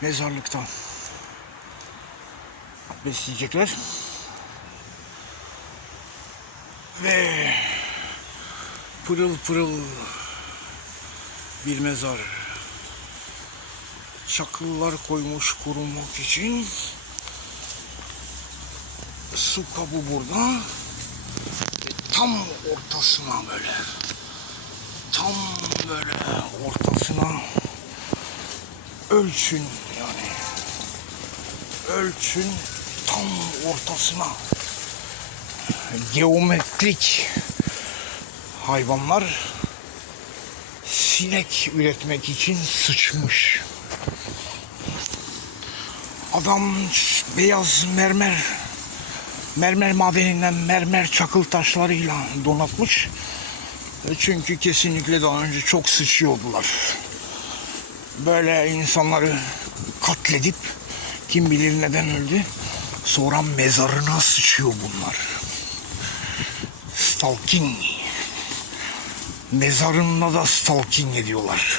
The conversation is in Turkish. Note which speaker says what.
Speaker 1: mezarlıktan besleyecekler. Ve pırıl pırıl bir mezar. Çakıllar koymuş korunmak için. Su kabı burada. Ve tam ortasına böyle. Tam böyle ortasına ölçün. Ölçün tam ortasına. Geometrik hayvanlar sinek üretmek için sıçmış. Adam beyaz mermer mermer madeninden mermer çakıl taşlarıyla donatmış. E, Çünkü kesinlikle daha önce çok sıçıyordular. Böyle insanları katledip kim bilir neden öldü. Sonra mezarına sıçıyor bunlar. Stalking. Mezarında da stalking ediyorlar.